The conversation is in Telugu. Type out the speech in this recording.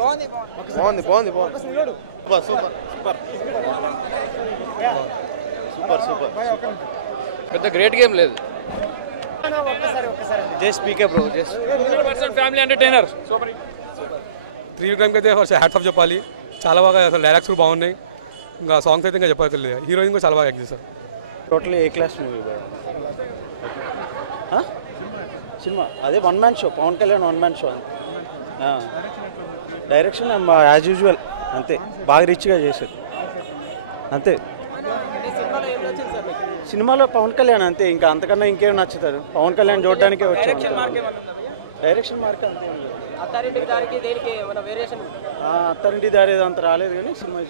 బాగుంది బాగుంది బాగుంది సూపర్ సూపర్ సూపర్ సూపర్ పెద్ద గ్రేట్ గేమ్ లేదు. జస్ట్ పీకే బ్రో జస్ట్ 100% ఫ్యామిలీ ఎంటర్టైనర్. 3 టైంకి అయితే హ్యాట్స్ ఆఫ్ చెప్పాలి. చాలా బాగా అసలు డైలాగ్స్ కూడా బాగున్నాయి. ఇంకా సాంగ్స్ అయితే ఇంకా చెప్పలేదు. హీరోయిన్ కూడా చాలా బాగా యాక్ట్ చేశారు. టోటలీ ఏ క్లాస్ మూవీ సినిమా అదే one man show, Pawan Kalyan one man show. Direction as usual అంతే, బాగా రిచ్గా చేశారు అంతే. సినిమాలో పవన్ కళ్యాణ్ అంతే, ఇంకా అంతకన్నా ఇంకేం నచ్చుతారు. పవన్ కళ్యాణ్ చూడడానికే వచ్చారు. డైరెక్షన్ మార్క్ అంతే. అత్తారింటి దారి అంత రాలేదు కానీ సినిమా